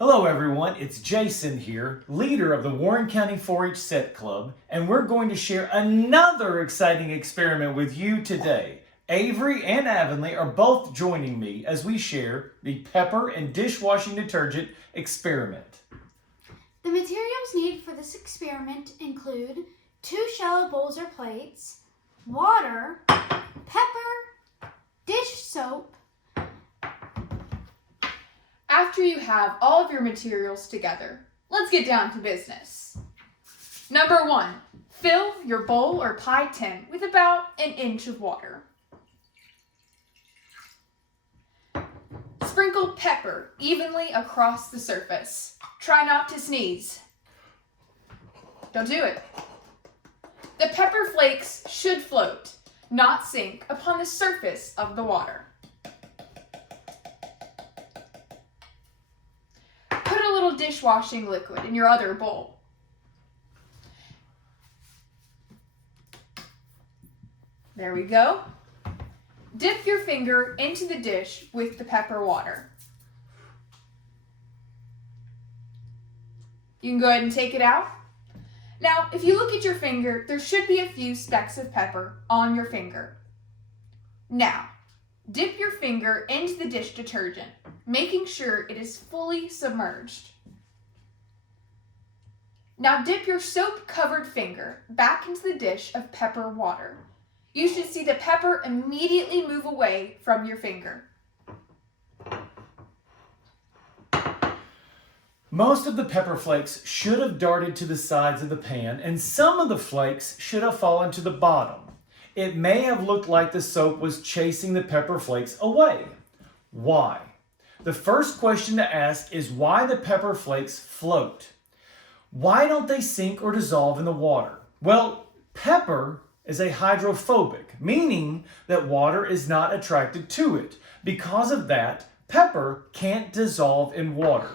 Hello everyone, it's Jason here, leader of the Warren County 4-H Set Club, and we're going to share another exciting experiment with you today. Avery and Avenley are both joining me as we share the pepper and dishwashing detergent experiment. The materials needed for this experiment include 2 shallow bowls or plates, water, pepper, dish soap. After you have all of your materials together, let's get down to business. Number 1, fill your bowl or pie tin with about an inch of water. Sprinkle pepper evenly across the surface. Try not to sneeze. Don't do it. The pepper flakes should float, not sink, upon the surface of the water. Put a little dishwashing liquid in your other bowl. There we go. Dip your finger into the dish with the pepper water. You can go ahead and take it out. Now, if you look at your finger, there should be a few specks of pepper on your finger. Now, dip your finger into the dish detergent, making sure it is fully submerged. Now dip your soap-covered finger back into the dish of pepper water. You should see the pepper immediately move away from your finger. Most of the pepper flakes should have darted to the sides of the pan, and some of the flakes should have fallen to the bottom. It may have looked like the soap was chasing the pepper flakes away. Why? The first question to ask is why the pepper flakes float. Why don't they sink or dissolve in the water? Well, pepper is a hydrophobic, meaning that water is not attracted to it. Because of that, pepper can't dissolve in water.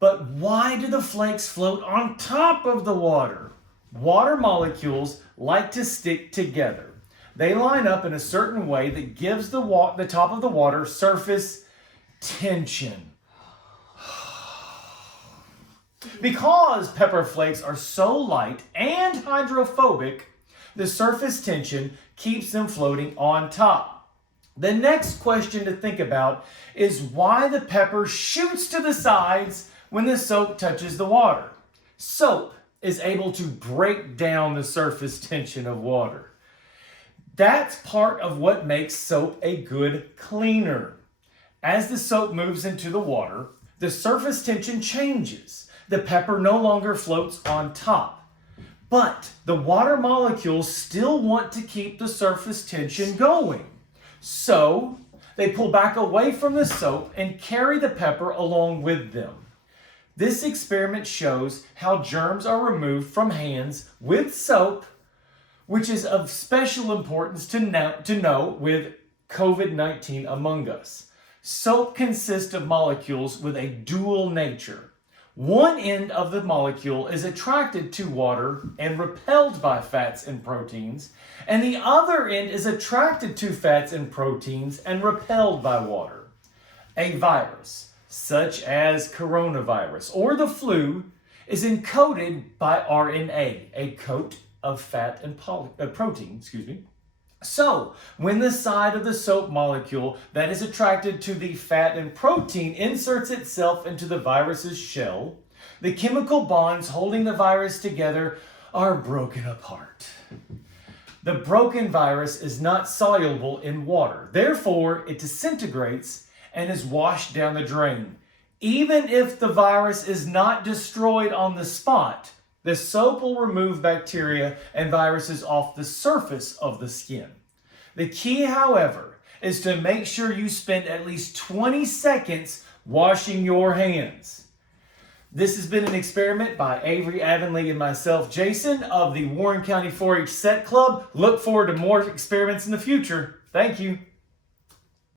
But why do the flakes float on top of the water? Water molecules like to stick together. They line up in a certain way that gives the top of the water surface tension. Because pepper flakes are so light and hydrophobic, the surface tension keeps them floating on top. The next question to think about is why the pepper shoots to the sides when the soap touches the water. Soap is able to break down the surface tension of water. That's part of what makes soap a good cleaner. As the soap moves into the water, the surface tension changes. The pepper no longer floats on top. But the water molecules still want to keep the surface tension going. So they pull back away from the soap and carry the pepper along with them. This experiment shows how germs are removed from hands with soap, which is of special importance to know with COVID-19 among us. Soap consists of molecules with a dual nature. One end of the molecule is attracted to water and repelled by fats and proteins, and the other end is attracted to fats and proteins and repelled by water. A virus, such as coronavirus or the flu, is encoded by RNA, a coat of fat and protein. So, when the side of the soap molecule that is attracted to the fat and protein inserts itself into the virus's shell, the chemical bonds holding the virus together are broken apart. The broken virus is not soluble in water. Therefore, it disintegrates and is washed down the drain. Even if the virus is not destroyed on the spot, the soap will remove bacteria and viruses off the surface of the skin. The key, however, is to make sure you spend at least 20 seconds washing your hands. This has been an experiment by Avery, Avenley, and myself, Jason, of the Warren County 4-H Set Club. Look forward to more experiments in the future. Thank you.